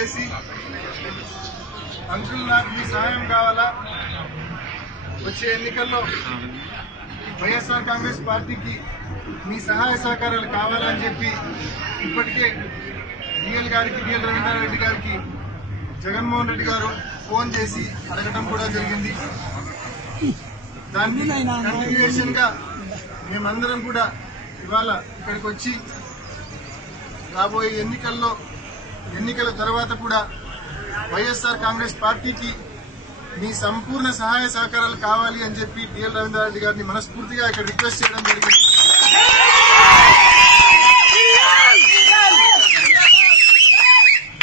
చేసి అంకుల్ నాకు మీ సహాయం కావాలా, వచ్చే ఎన్నికల్లో వైఎస్ఆర్ కాంగ్రెస్ పార్టీకి మీ సహాయ సహకారాలు కావాలని చెప్పి ఇప్పటికే డిఎల్ రవీంద్రారెడ్డి గారికి జగన్మోహన్ రెడ్డి గారు ఫోన్ చేసి అడగడం కూడా జరిగింది. దాన్ని కంటిన్యూషన్ గా మేమందరం కూడా ఇవాళ ఇక్కడికి వచ్చి రాబోయే ఎన్నికల తర్వాత కూడా వైఎస్ఆర్ కాంగ్రెస్ పార్టీకి మీ సంపూర్ణ సహాయ సహకారాలు కావాలి అని చెప్పి డిఎల్ రవీంద్రారెడ్డి గారిని మనస్ఫూర్తిగా ఇక్కడ రిక్వెస్ట్ చేయడం జరిగింది.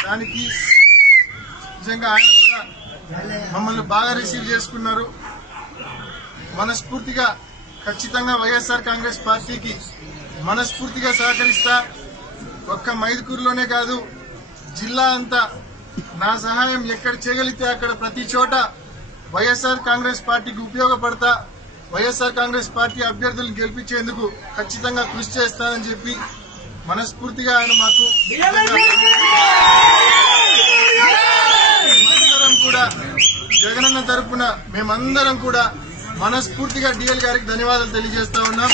దానికి నిజంగా ఆయన కూడా మమ్మల్ని బాగా రిసీవ్ చేసుకున్నారు. మనస్ఫూర్తిగా ఖచ్చితంగా వైఎస్ఆర్ కాంగ్రెస్ పార్టీకి మనస్ఫూర్తిగా సహకరిస్తా. ఒక్క మైదుకూరులోనే కాదు, జిల్లా అంతా నా సహాయం ఎక్కడ చేయగలిగితే అక్కడ ప్రతి చోట వైఎస్ఆర్ కాంగ్రెస్ పార్టీకి ఉపయోగపడతా. వైఎస్ఆర్ కాంగ్రెస్ పార్టీ అభ్యర్థులను గెలిపించేందుకు ఖచ్చితంగా కృషి చేస్తానని చెప్పి మనస్ఫూర్తిగా ఆయన మాకు మేమందరం కూడా జగనన్న తరపున మేమందరం కూడా మనస్ఫూర్తిగా డిఎల్ గారికి ధన్యవాదాలు తెలియజేస్తా ఉన్నాం.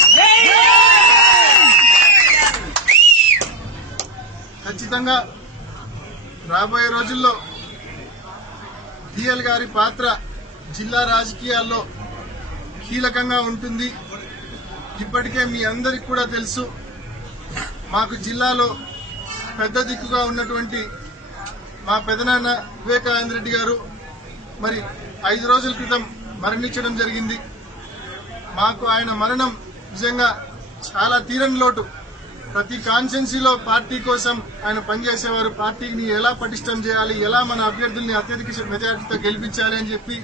ఖచ్చితంగా రాబోయే రోజుల్లో డిఎల్ గారి పాత్ర జిల్లా రాజకీయాల్లో కీలకంగా ఉంటుంది. ఇప్పటికే మీ అందరికి కూడా తెలుసు, మాకు జిల్లాలో పెద్ద దిక్కుగా ఉన్నటువంటి మా పెదనాన్న వివేకానంద రెడ్డి గారు మరి 5 రోజుల క్రితం మరణించడం జరిగింది. మాకు ఆయన మరణం నిజంగా చాలా తీరని లోటు. ప్రతి కాన్స్టిట్యున్సీలో పార్టీ కోసం ఆయన పనిచేసేవారు. పార్టీని ఎలా పటిష్టం చేయాలి, ఎలా మన అభ్యర్థుల్ని అత్యధిక మెజార్టీతో గెలిపించాలి అని చెప్పి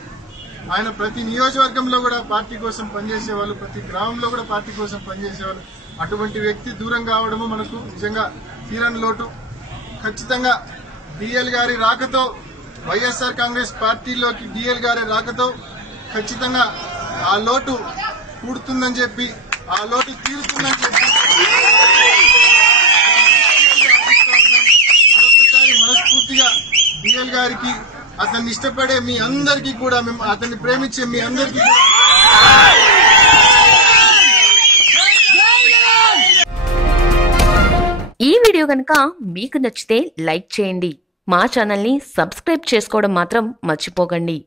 ఆయన ప్రతి నియోజకవర్గంలో కూడా పార్టీ కోసం పనిచేసేవాళ్ళు, ప్రతి గ్రామంలో కూడా పార్టీ కోసం పనిచేసేవాళ్ళు. అటువంటి వ్యక్తి దూరం కావడము మనకు నిజంగా తీరని లోటు. ఖచ్చితంగా డిఎల్ గారి రాకతో, వైఎస్ఆర్ కాంగ్రెస్ పార్టీలోకి డిఎల్ గారి రాకతో ఖచ్చితంగా ఆ లోటు పూడుతుందని చెప్పి, ఆ లోటు తీరుతుందని చెప్పి మరొకసారి మనస్ఫూర్తిగా డిఎల్ గారికి, అతన్ని ఇష్టపడే మీ అందరికీ కూడా, మేము అతన్ని ప్రేమించే మీ అందరికీ కూడా ఈ వీడియో కనుక మీకు నచ్చితే లైక్ చేయండి. మా ఛానల్ని సబ్స్క్రైబ్ చేసుకోవడం మాత్రం మర్చిపోకండి.